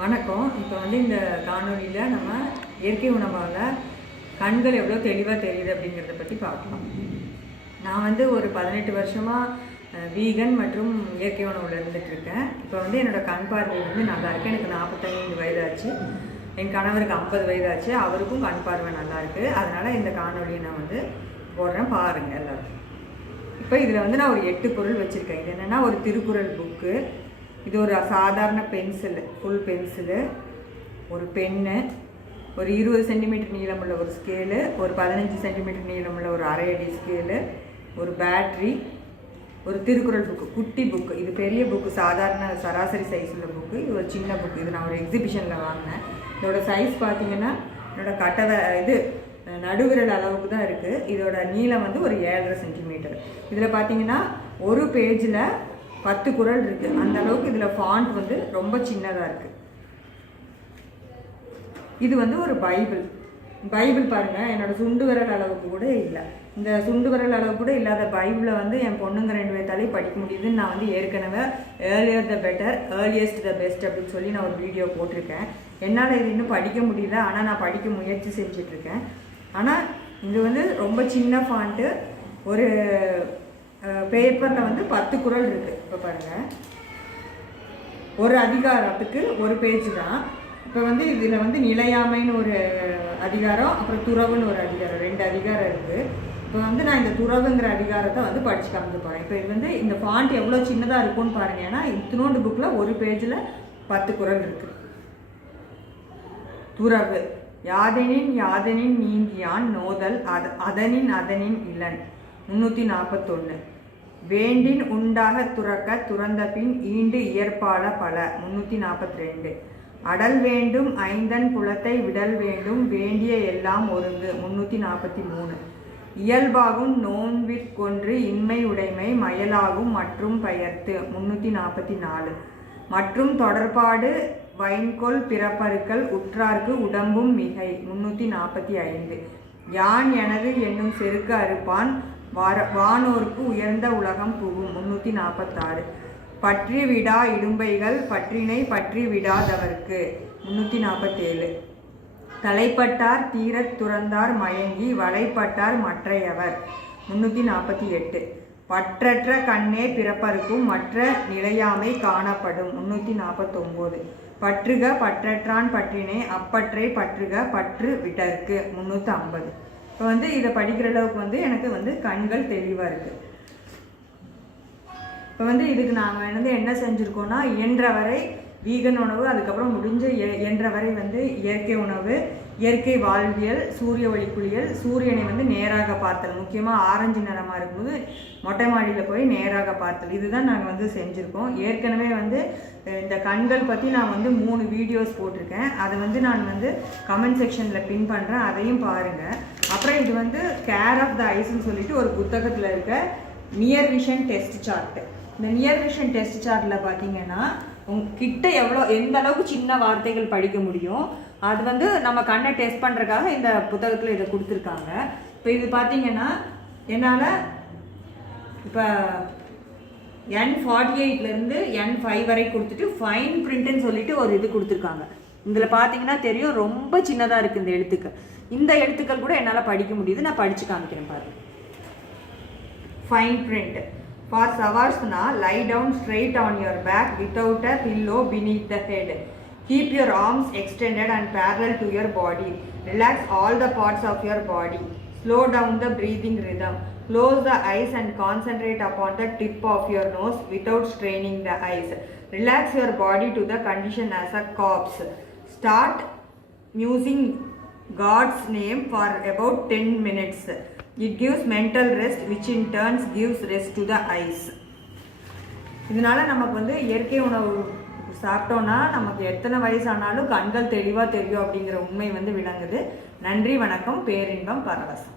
வணக்கம். இப்போ இந்த காணொலியில் நம்ம இயற்கை உணவால் கண்கள் எவ்வளோ தெளிவாக தெரியுது அப்படிங்கிறத பற்றி பார்க்கலாம். நான் ஒரு 18 வருஷமாக வீகன் மற்றும் இயற்கை உணவில் இருந்துகிட்ருக்கேன். இப்போ என்னோடய கண் பார்வை நல்லா இருக்குது. எனக்கு 45 வயதாச்சு. என் கணவருக்கு 50 வயதாச்சு. அவருக்கும் கண் பார்வை நல்லாயிருக்கு. அதனால் இந்த காணொலியை நான் போடுறேன், பாருங்கள் எல்லோரும். இப்போ இதில் நான் ஒரு 8 பொருள் வச்சுருக்கேன். இது என்னென்னா ஒரு திருக்குறள் புக்கு, இது ஒரு சாதாரண பென்சிலு, ஃபுல் பென்சிலு, ஒரு பென்னு, ஒரு 20 சென்டிமீட்டர் நீளமுள்ள ஒரு ஸ்கேலு, ஒரு 15 சென்டிமீட்டர் நீளமுள்ள ஒரு அரை அடி ஸ்கேலு, ஒரு பேட்ரி, ஒரு திருக்குறள் புக்கு, குட்டி புக்கு. இது பெரிய புக்கு, சாதாரண சராசரி சைஸ் உள்ள புக்கு. இது ஒரு சின்ன புக்கு. இது நான் ஒரு எக்ஸிபிஷனில் வாங்கினேன். இதோட சைஸ் பார்த்தீங்கன்னா என்னோடய நடுவிரல் அளவுக்கு தான் இருக்குது. இதோட நீளம் ஒரு 7.5 சென்டிமீட்டர். இதில் பார்த்தீங்கன்னா ஒரு பேஜில் 10 குறள் இருக்குது. அந்த அளவுக்கு இதில் ஃபாண்ட் ரொம்ப சின்னதாக இருக்குது. இது ஒரு பைபிள் பாருங்கள். என்னோடய சுண்டு விரல் அளவுக்கு கூட இல்லை. இந்த சுண்டு விரல் அளவு கூட இல்லாத பைபிளை என் பொண்ணுங்க 2 பேர்த்தாலே படிக்க முடியுதுன்னு நான் ஏற்கனவே earlier the better, earliest the best அப்படின்னு சொல்லி நான் ஒரு வீடியோ போட்டிருக்கேன். என்னால் இது இன்னும் படிக்க முடியல, ஆனால் நான் படிக்க முயற்சி செஞ்சிட்ருக்கேன். ஆனால் இது ரொம்ப சின்ன ஃபாண்ட்டு. ஒரு பேப்பரில் 10 குறள் இருக்குது. இப்போ பாருங்கள், ஒரு அதிகாரத்துக்கு ஒரு பேஜ் தான். இப்போ இதில் நிலையாமைன்னு ஒரு அதிகாரம், அப்புறம் துறவுன்னு ஒரு அதிகாரம், 2 அதிகாரம் இருக்குது. இப்போ நான் இந்த துறவுங்கிற அதிகாரத்தை படித்து காமிக்க போகிறேன். இப்போ இது இந்த ஃபாண்ட் எவ்வளோ சின்னதாக இருக்கும்னு பாருங்கள். ஏன்னா இத்தினோண்டு புக்கில் ஒரு பேஜில் 10 குறள் இருக்குது. துறவு: யாதெனின் யாதெனின் நீங்கியான் நோதல் அதனின் இளன். 341. வேண்டின் உண்டாக துறக்க துறந்த பின் ஈண்டு இயற்பால பல. 342. அடல் வேண்டும் ஐந்தன் புலத்தை விடல் வேண்டும் வேண்டிய எல்லாம் ஒருங்கு. 343. இயல்பாகும் நோன்பிற்கொன்று இன்மை உடைமை மயலாகும் மற்றும் பெயர்த்து. 344. மற்றும் தொடர்பாடு வைன்கொள் பிறப்பருக்கள் உற்றார்க்கு உடம்பும் மிகை. 345. யான் எனது என்னும் செருக்கு அறுப்பான் வானோர்க்கு உயர்ந்த உலகம் புகும். 346. பற்றி விடா இடும்பைகள் பற்றினை பற்றி விடாதவர்க்கு. 347. தலைப்பட்டார் தீரத் துறந்தார் மயங்கி வலைப்பட்டார் மற்றையவர். 348. பற்றற்ற கண்ணே பிறப்பருக்கும் மற்ற நிலையாமை காணப்படும். 349. பற்றுக பற்றற்றான் பற்றினே அப்பற்றை பற்றுக பற்று விட்டற்கு. 350. இப்போ இதை படிக்கிற அளவுக்கு எனக்கு கண்கள் தெளிவாக இருக்குது. இப்போ இதுக்கு நாங்கள் என்ன செஞ்சுருக்கோன்னா, இயன்றவரை வீகன் உணவு, அதுக்கப்புறம் முடிஞ்ச இயன்றவரை இயற்கை உணவு, இயற்கை வாழ்வியல், சூரிய ஒளி குளியல், சூரியனை நேராக பார்த்தல், முக்கியமாக ஆரஞ்சு நிறமாக இருக்கும்போது மொட்டை மாடியில் போய் நேராக பார்த்தல், இதுதான் நாங்கள் செஞ்சுருக்கோம். ஏற்கனவே இந்த கண்கள் பற்றி நான் 3 வீடியோஸ் போட்டிருக்கேன். அதை நான் கமெண்ட் செக்ஷனில் பின் பண்ணுறேன், அதையும் பாருங்கள். அப்புறம் இது கேர் ஆஃப் த ஐஸ்ன்னு சொல்லிட்டு ஒரு புத்தகத்தில் இருக்க நியர் விஷன் டெஸ்ட் சார்ட்டு. இந்த நியர் விஷன் டெஸ்ட் சார்ட்டில் பார்த்தீங்கன்னா உங்ககிட்ட எந்த அளவுக்கு சின்ன வார்த்தைகள் படிக்க முடியும், அது நம்ம கண்ணை டெஸ்ட் பண்ணுறதுக்காக இந்த புத்தகத்தில் இதை கொடுத்துருக்காங்க. இப்போ இது பார்த்தீங்கன்னா என்னால் இப்போ N48லேருந்து N5 வரை கொடுத்துட்டு ஃபைன் பிரிண்ட்டுன்னு சொல்லிட்டு ஒரு இது கொடுத்துருக்காங்க. இதில் பார்த்தீங்கன்னா தெரியும், ரொம்ப சின்னதாக இருக்குது இந்த எழுத்துக்கள். இந்த எழுத்துக்கள் கூட என்னால் படிக்க முடியுது. நான் படித்து காமிக்கிறேன் பாருங்க. Fine print: For Savasana, lie down straight on your back without a pillow beneath the head. Keep your arms extended and parallel to your body. Relax all the parts of your body. Slow down the breathing rhythm. Close the eyes and concentrate upon the tip of your nose without straining the eyes. Relax your body to the condition as a corpse. Start musing God's name for about 10 minutes. It gives mental rest which in turns gives rest to the eyes. இதனால நமக்கு இயற்கை உணவு சாப்பிட்டோன்னா நமக்கு எத்தனை வயசானாலும் கண்கள் தெளிவாக தெரியும் அப்படிங்கிற உண்மை விளங்குது. நன்றி, வணக்கம். பேரின்பம் பரவசம்.